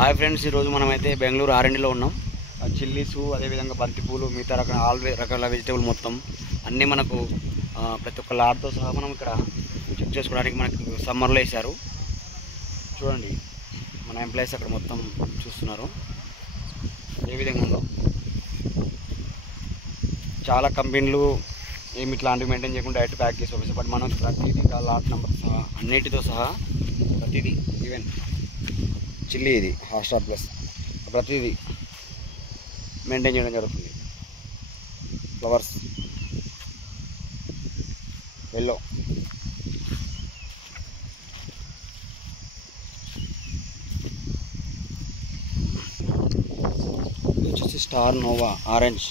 Hi friends, ఈరోజు మనమైతే బెంగళూరు ఆర్ఎండ్లో ఉన్నాం. చిల్లీసు, అదేవిధంగా బంతిపూలు, మిగతా రకాల వెజిటేబుల్ మొత్తం అన్నీ మనకు ప్రతి ఒక్క లాట్తో సహా మనం ఇక్కడ చెక్ చేసుకోవడానికి మనకు సమ్మర్లో వేశారు. చూడండి, మన ఎంప్లాయీస్ అక్కడ మొత్తం చూస్తున్నారు ఏ విధంగా ఉందో. చాలా కంపెనీలు ఏమి ఇట్లాంటివి మెయింటైన్ చేయకుండా డైరెక్ట్ ప్యాక్ చేసి పంపిస్తారు. బట్ మనం ప్రతిదీ లాట్ నెంబర్ సహా అన్నిటితో సహా ప్రతిదీ, ఈవెన్ చిల్లీ ఇది హాట్స్టార్ ప్లస్ ప్రతిదీ మెయింటైన్ చేయడం జరుగుతుంది. ఫ్లవర్స్ ఎల్లో, ఇది వచ్చేసి స్టార్ నోవా ఆరెంజ్.